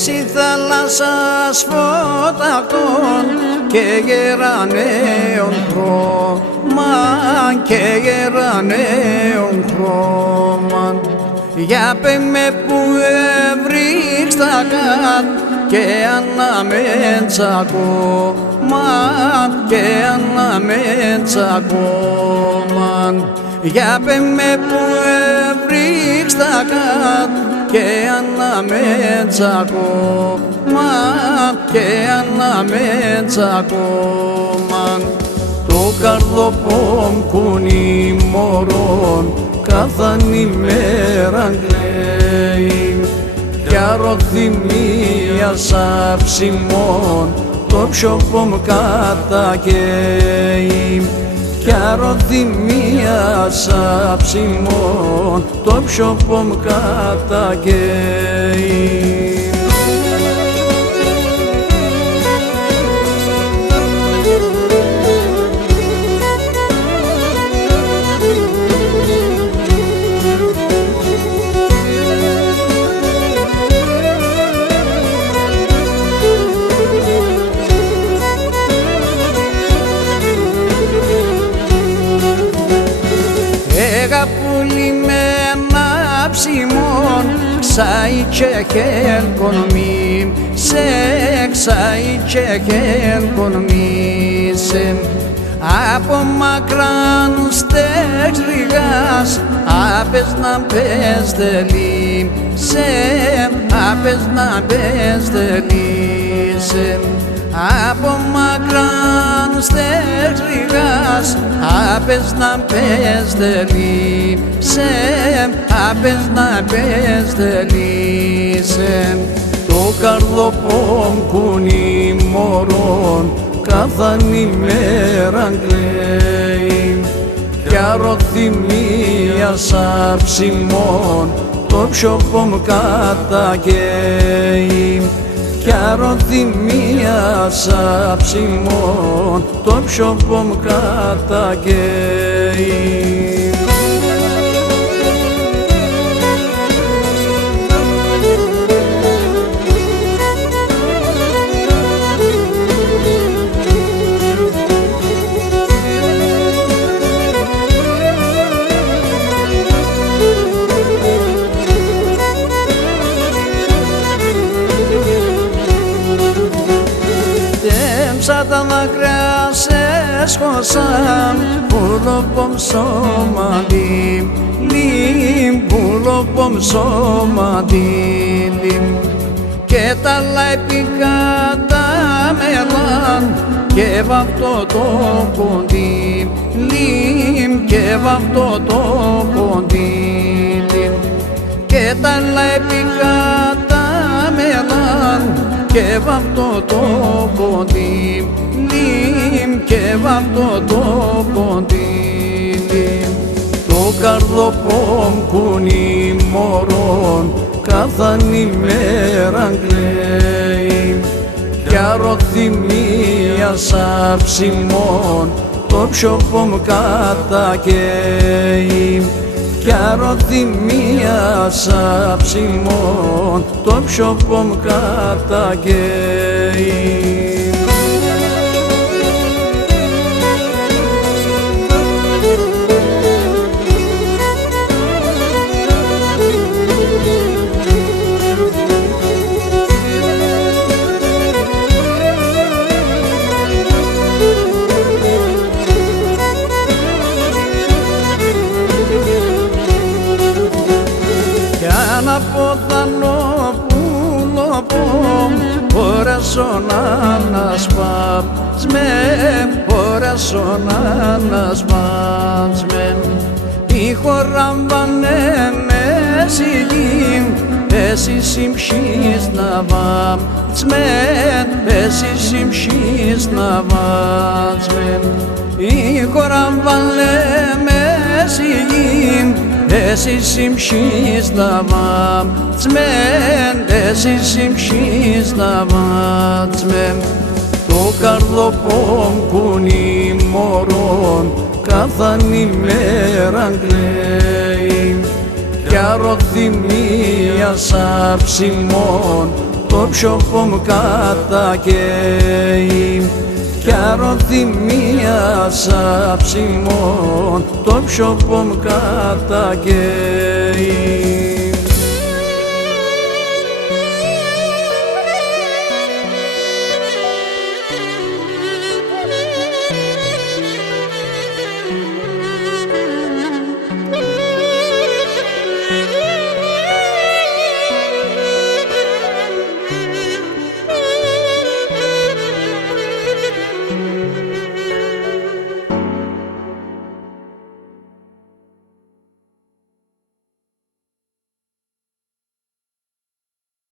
εσύ θάλασσας φωτακτών και γερανέων χρώμα, και γερανέων χρώμα. Για πέ με που έβριξ τα κάτ και ανάμεν τσακώμα, και ανάμεν τσακώμα. Για πέ με που έβριξ τα κάτ και ανάμεν τσακώμα, και ανάμεν τσακώμα. Το καρδοπόμ κουνί μωρών καθαν ημέραν κλαίει, κι αρωθυμία σαψιμών το ψωπόμ κατακαίει, κι αρωθυμία σαψιμών το ψωπόμ κατακαίει. Ξάι και χέλκον μη, σε ξάι και χέλκον μη σε. Από μακράν στέξ ρηγάς, άπες να πες τελεί σε, άπες να πες τελεί σε. Από μακράν στέξ ρηγάς, άπες να πες τελεί σε, άπες να πες τελεί σε. Το καρδοπόμ κουνί μωρών καθαν ημέραν κλαίει, κι αρωθυμία σαψιμών το ψωπόμ κατακαίει, κι αρωθυμία σαψιμών το ψωπόμ κατακαίει. Τέμψα τα δάκρυα σε σκοσάμ, πουλοπόμ σώματι, λιμ, πουλοπόμ σώματι, λιμ. Και τα λαϊπικά τα μελάν, και βαυτό το ποντί, λιμ, και βαυτό το ποντί, λιμ. Και τα λαϊπικά τα μελάν, και βαυτό το ποντί, λιμ, και βαυτό το ποντί, λιμ. Το καρδοπόμ κουνί μωρών καθαν ημέραν κλαίει, κι αρωθυμία σαψιμών το ψωπόμ κατακαίει, κι αρωθυμία σαψιμών το ψωπόμ κατακαίει. Ποθανό πουλοπόμ, μπορέσω να ανασπάσμε, μπορέσω να ανασπάσμε. Η χώρα βανε με σιγήν, εσύ συμψείς να βάτσμε, εσύ συμψείς να βάτσμε. Η χώρα βανε με σιγήν, εσύ συμψείς να βάτσμε, εσύ συμψείς να βάτσμε. Το καρδοπόμ κουνί μωρών καθαν ημέραν κλαίει, κι αρωθυμία σαψιμών το ψωπό μου κατακαίει κι αρωθυμία σαψιμών το ψωπό μου κατακαίει.